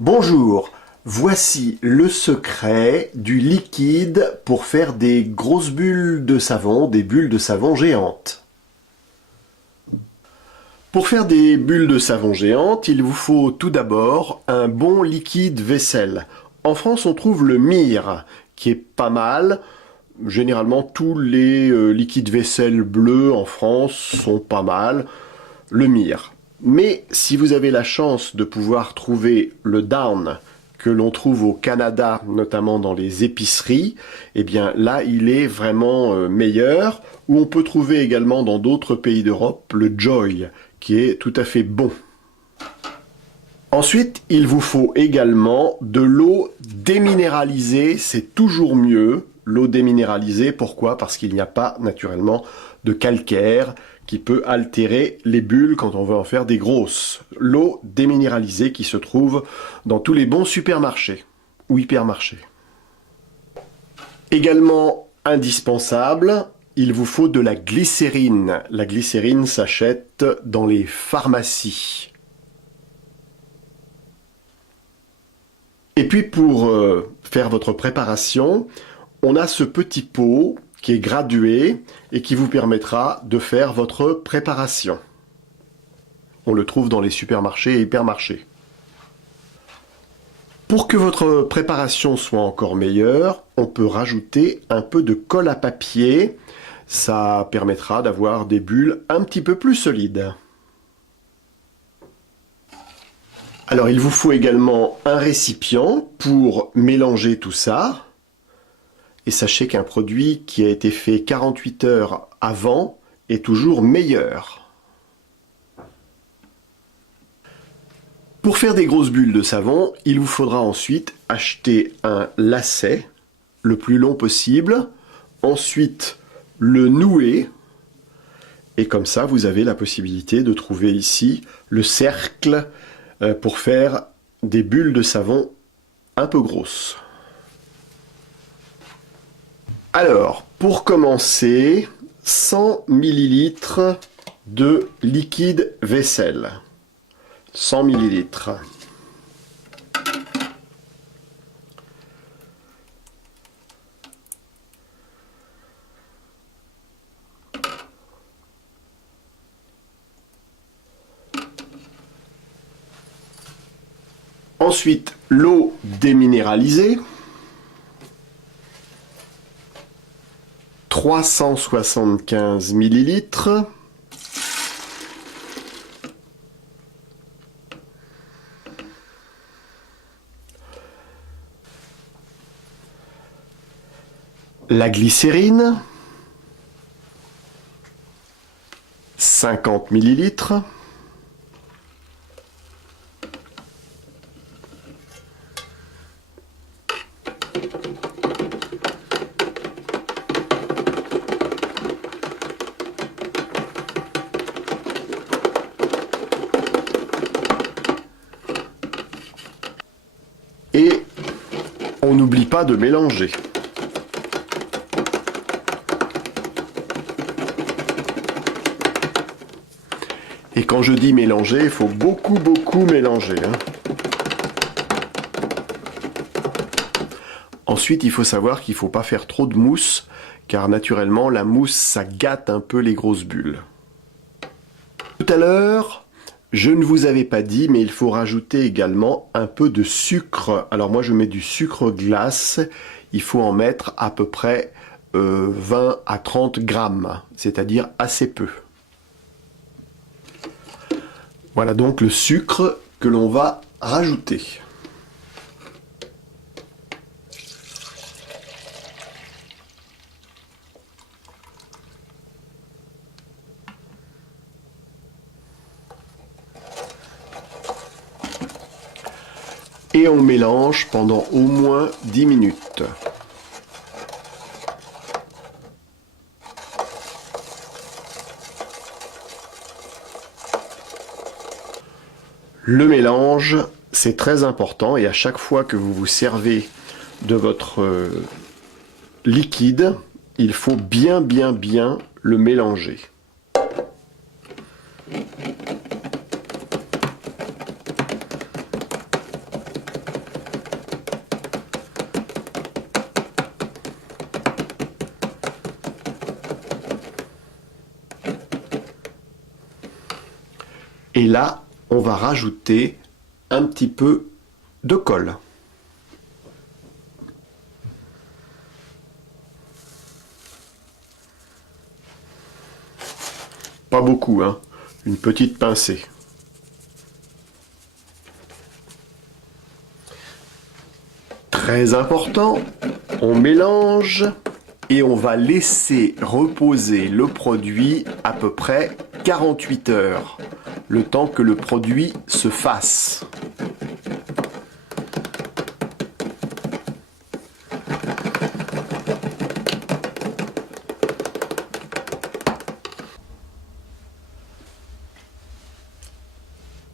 Bonjour, voici le secret du liquide pour faire des grosses bulles de savon, des bulles de savon géantes. Pour faire des bulles de savon géantes, il vous faut tout d'abord un bon liquide vaisselle. En France, on trouve le Mire, qui est pas mal. Généralement, tous les liquides vaisselle bleus en France sont pas mal. Le Mire. Mais si vous avez la chance de pouvoir trouver le Down que l'on trouve au Canada, notamment dans les épiceries, eh bien là il est vraiment meilleur. Ou on peut trouver également dans d'autres pays d'Europe le Joy, qui est tout à fait bon. Ensuite, il vous faut également de l'eau déminéralisée, c'est toujours mieux. L'eau déminéralisée, pourquoi? Parce qu'il n'y a pas naturellement de calcaire qui peut altérer les bulles quand on veut en faire des grosses. L'eau déminéralisée qui se trouve dans tous les bons supermarchés ou hypermarchés. Également indispensable, il vous faut de la glycérine. La glycérine s'achète dans les pharmacies. Et puis pour faire votre préparation, on a ce petit pot qui est gradué et qui vous permettra de faire votre préparation. On le trouve dans les supermarchés et hypermarchés. Pour que votre préparation soit encore meilleure, on peut rajouter un peu de colle à papier. Ça permettra d'avoir des bulles un petit peu plus solides. Alors il vous faut également un récipient pour mélanger tout ça. Et sachez qu'un produit qui a été fait 48 heures avant est toujours meilleur. Pour faire des grosses bulles de savon, il vous faudra ensuite acheter un lacet le plus long possible, ensuite le nouer, et comme ça vous avez la possibilité de trouver ici le cercle pour faire des bulles de savon un peu grosses. Alors, pour commencer, 100 ml de liquide vaisselle. 100 ml. Ensuite, l'eau déminéralisée. 375 ml. La glycérine. 50 ml. Et on n'oublie pas de mélanger. Et quand je dis mélanger, il faut beaucoup mélanger. Ensuite, il faut savoir qu'il ne faut pas faire trop de mousse, car naturellement, la mousse, ça gâte un peu les grosses bulles. Tout à l'heure, je ne vous avais pas dit, mais il faut rajouter également un peu de sucre. Alors moi, je mets du sucre glace. Il faut en mettre à peu près 20 à 30 grammes, c'est-à-dire assez peu. Voilà donc le sucre que l'on va rajouter. Et on mélange pendant au moins 10 minutes. Le mélange, c'est très important et à chaque fois que vous vous servez de votre liquide, il faut bien le mélanger. Et là, on va rajouter un petit peu de colle. Pas beaucoup, hein, une petite pincée. Très important, on mélange et on va laisser reposer le produit à peu près 48 heures, le temps que le produit se fasse.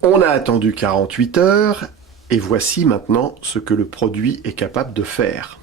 On a attendu 48 heures et voici maintenant ce que le produit est capable de faire.